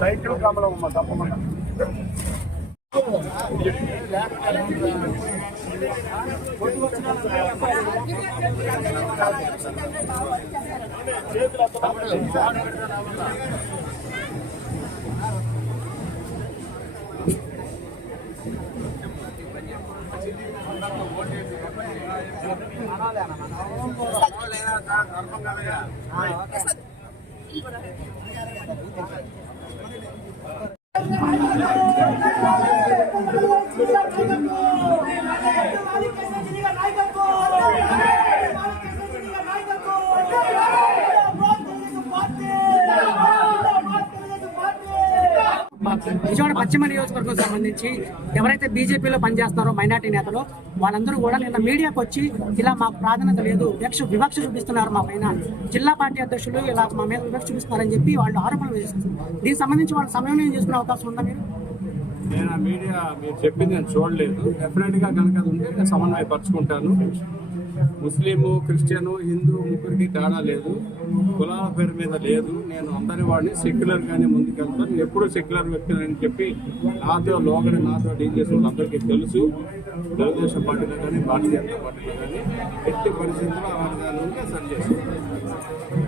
Cycle Kamalamma తప్పకుండా విజయవాడ పశ్చిమ నియోజకవర్గం సంబంధించి ఎవరైతే బీజేపీలో పనిచేస్తున్నారో మైనార్టీ నేతలు వాళ్ళందరూ కూడా నిన్న మీడియాకు వచ్చి ఇలా మాకు ప్రాధాన్యత లేదు, వివక్ష చూపిస్తున్నారు మా పైన, జిల్లా పార్టీ అధ్యక్షులు ఇలా మా మీద వివక్ష చూపిస్తున్నారని చెప్పి వాళ్ళు ఆరోపణలు చేస్తారు. దీనికి సంబంధించి వాళ్ళు సమన్వయం చేసుకునే అవకాశం ఉందా? నేను ఆ మీడియా మీరు చెప్పింది నేను చూడలేదు. డెఫినెట్గా కనుక అది ఉంటే నేను సమన్వయపరుచుకుంటాను. ముస్లిము, క్రిస్టియను, హిందూ ముగ్గురికి తేడా లేదు, కులాల పేరు మీద లేదు. నేను అందరి వాడిని సెక్యులర్గానే ముందుకెళ్తాను. ఎప్పుడూ సెక్యులర్ వ్యక్తిని అని చెప్పి నాతో లోగడి నాతో డీల్ చేసిన వాళ్ళందరికీ తెలుసు. తెలుగుదేశం పార్టీలో కానీ భారతీయ జనతా పార్టీలో కానీ ఎట్టి పరిస్థితుల్లో ఆ వర్గాలను సరి చేస్తాను.